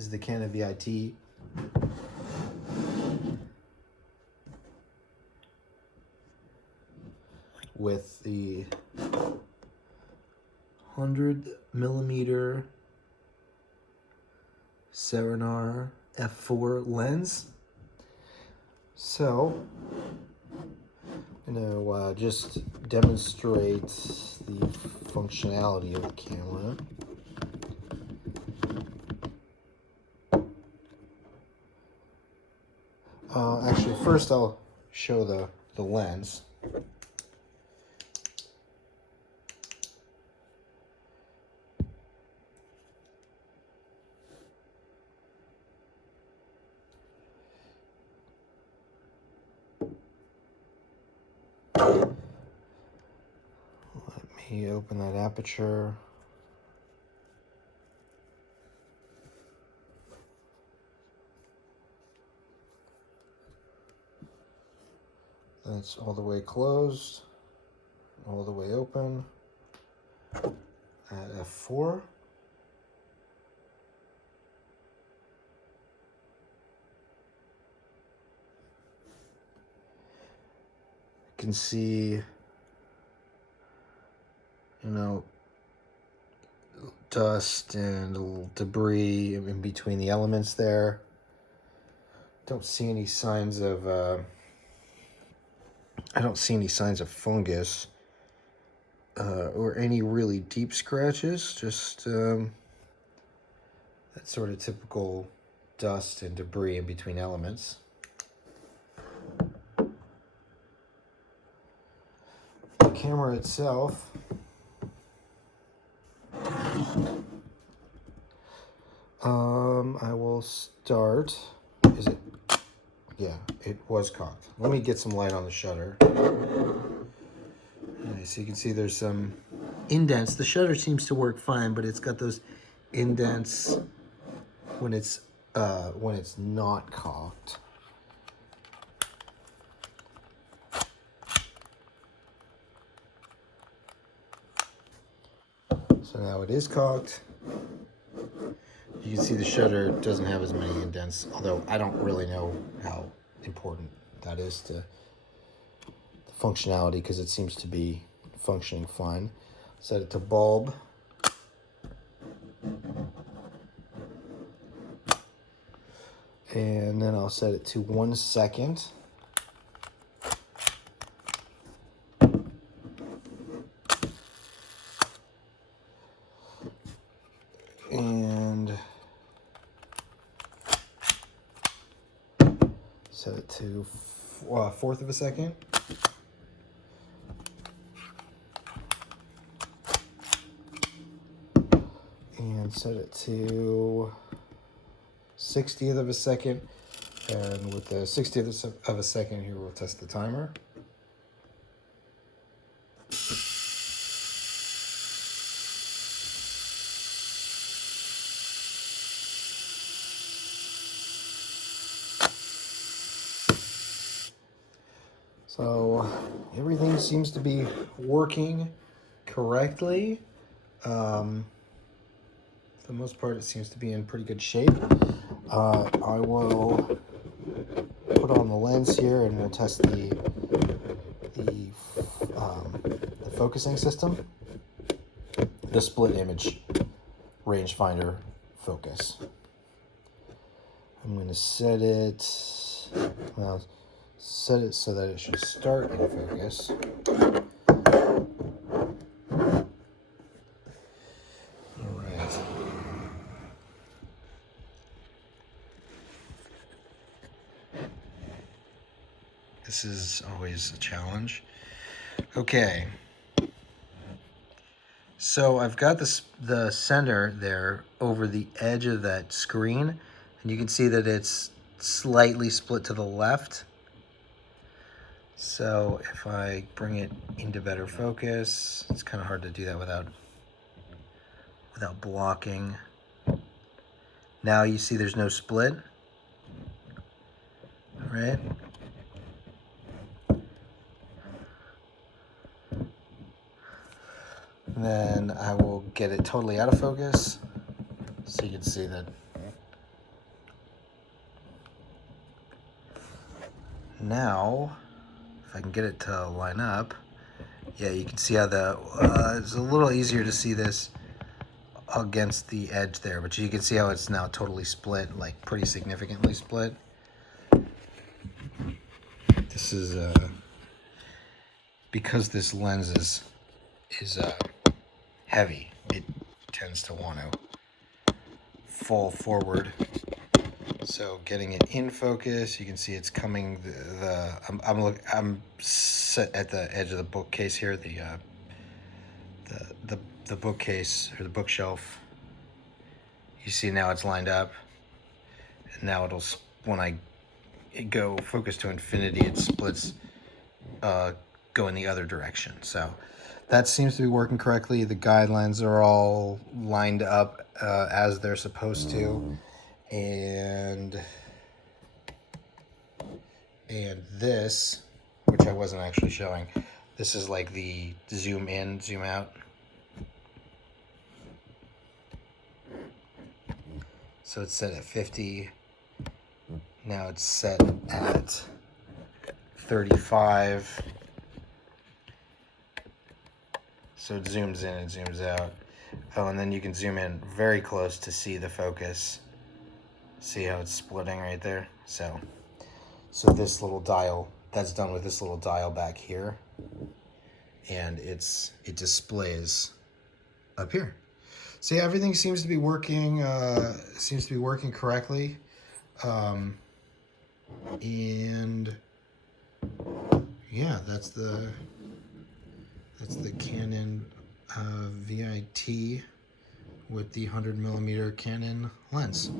This is the Canon VI-T. With the 100mm Serenar f4 lens. So I'm going to just demonstrate the functionality of the camera. Actually, first I'll show the lens. Let me open that aperture. That's all the way closed, all the way open at f4. You can see, dust and a little debris in between the elements there. Don't see any signs of fungus or any really deep scratches, just that sort of typical dust and debris in between elements. The camera itself, I will start. Is it? Yeah, it was cocked. Let me get some light on the shutter. Okay, so you can see there's some indents. The shutter seems to work fine, but it's got those indents when it's not cocked. So now it is cocked. You can see the shutter doesn't have as many indents, although I don't really know how important that is to the functionality because it seems to be functioning fine. Set it to bulb. And then I'll set it to 1 second. And set it to 1/4 of a second. And set it to 1/60 of a second. And with the 1/60 of a second here, we'll test the timer. So everything seems to be working correctly. For the most part, it seems to be in pretty good shape. I will put on the lens here and we'll test the focusing system, the split image rangefinder focus. I'm going to set it so that it should start in focus. All right. This is always a challenge. Okay. So I've got the center there over the edge of that screen, and you can see that it's slightly split to the left. So if I bring it into better focus, it's kind of hard to do that without blocking. Now you see there's no split, right? And then I will get it totally out of focus so you can see that Now, if I can get it to line up, yeah, you can see how it's a little easier to see this against the edge there, but you can see how it's now totally split, like pretty significantly split. This is because this lens is heavy, it tends to want to fall forward. So getting it in focus, you can see it's coming. I'm set at the edge of the bookcase here. The bookcase or the bookshelf. You see now it's lined up, and now it'll, when I go focus to infinity, it splits, go in the other direction. So that seems to be working correctly. The guidelines are all lined up as they're supposed to. And this, which I wasn't actually showing, this is like the zoom in, zoom out. So it's set at 50. Now it's set at 35. So it zooms in and zooms out. Oh, and then you can zoom in very close to see the focus. See how it's splitting right there? So this little dial, that's done with this little dial back here. And it displays up here. So yeah, everything seems to be working correctly. And yeah, that's the Canon VI-T with the 100mm Canon lens.